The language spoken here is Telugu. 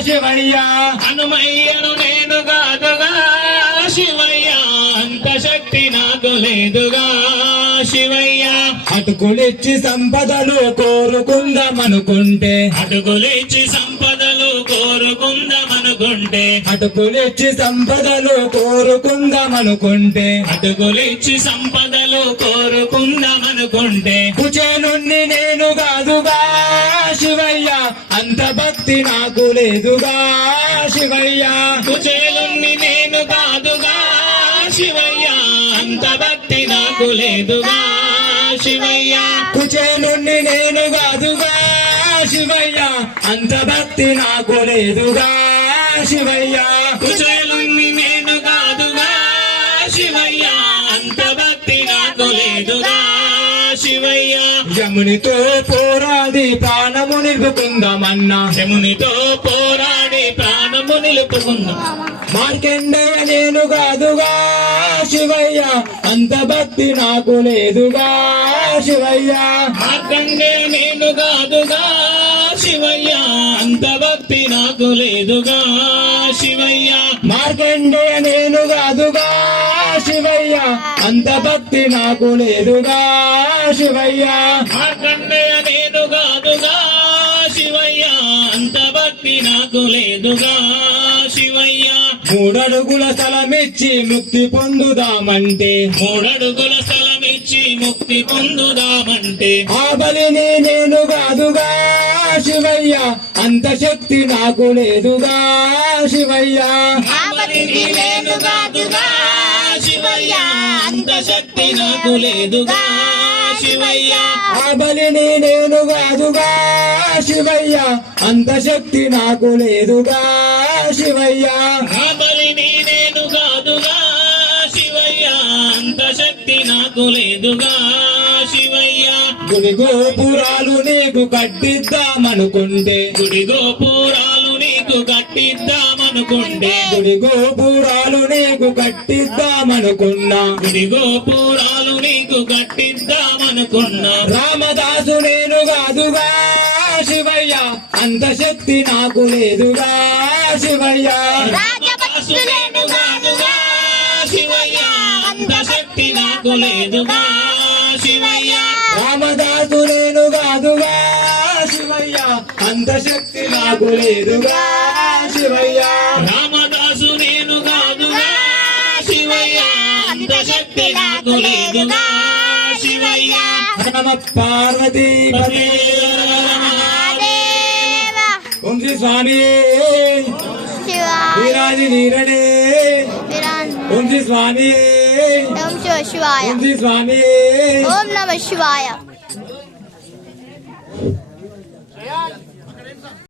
శివయ్య హనుమయ్యను నేను కాదుగా శివయ్య అంత శక్తి నాకు లేదుగా శివయ్య అటుకులిచ్చి సంపదలు కోరుకుందామనుకుంటే అడుగులిచ్చి సంపదలు కోరుకుందామనుకుంటే అటుకులిచ్చి సంపదలు కోరుకుందామనుకుంటే అడుగులిచ్చి సంపదలు కోరుకుందామనుకుంటే కుచేలుణ్ణి నేను కాదుగా శివయ్య అంత భక్తి నాకు లేదుగా శివయ్య కుచేలుణ్ణి నేను కాదుగా శివయ్య అంత భక్తి నాకు లేదుగా శివయ్య కుచేలుణ్ణి నేను కాదుగా శివయ్య అంత భక్తి నాకు లేదుగా శివయ్య కుచేలుణ్ణి నేను కాదుగా శివయ్య అంత భక్తి నాకు లేదుగా శివయ్య యమునితో పోరాడి ప్రాణము నిలుపుకుందామన్నా యమునితో పోరాడి ప్రాణము నిలుపుకుందాం మార్కండేయ నేను కాదుగా శివయ్య అంత భక్తి నాకు లేదుగా శివయ్య మార్కండే నేను కాదుగా శివయ్య అంత భక్తి నాకు లేదుగా శివయ్య మార్కండేయ నేను కాదుగా శివయ్య అంత భక్తి నాకు లేదుగా శివయ్య మార్కండే నేను కాదుగా శివయ్య అంత భక్తి నాకు లేదుగా శివయ్య మూడడుగుల స్థలమిచ్చి ముక్తి పొందుదామంటే మూడడుగుల స్థలమిచ్చి ముక్తి పొందుదామంటే ఆ బలిని నేను కాదుగా శివయ్య అంత శక్తి నాకు లేదుగా శివయ్య బలిని నేను కాదుగా శివయ్య అంత శక్తి నాకు లేదుగా శివయ్య ఆ బలిని నేను కాదుగా శివయ్య అంత శక్తి నాకు లేదుగా శివయ్య ఆ బలిని నేను కాదుగా శివయ్య అంత శక్తి నాకు లేదుగా శివయ్య గుడి గోపురాలు నీకు కట్టిద్దామనుకుంటే గుడి గోపురాలు నీకు కట్టిద్దామనుకుంటే గుడి గోపురాలు నీకు కట్టిద్దామనుకున్నా గుడి గోపురాలు నీకు కట్టిద్దామనుకున్నా రామదాసు నేను కాదుగా శివయ్య అంత శక్తి నాకు లేదుగా శివయ్య రామదాసు నేను కాదుగా శివయ్య అంత శక్తి నాకు లేదుగా శివయ్య రామదాసు నేను కాదుగా శివయ్య అంత శక్తి నాకు లేదుగా శివయ్య రామదాసు నేను కాదుగా శివయ్య అంత శక్తి నాకు లేదుగా శివయ్య నమ పార్వతీ పతే ఓం శ్రీ స్వామి వీరాది వీరడే ఓం శ్రీ స్వామి ఓం శివాయ ఓం శ్రీ స్వామి ఓం నమ శివాయ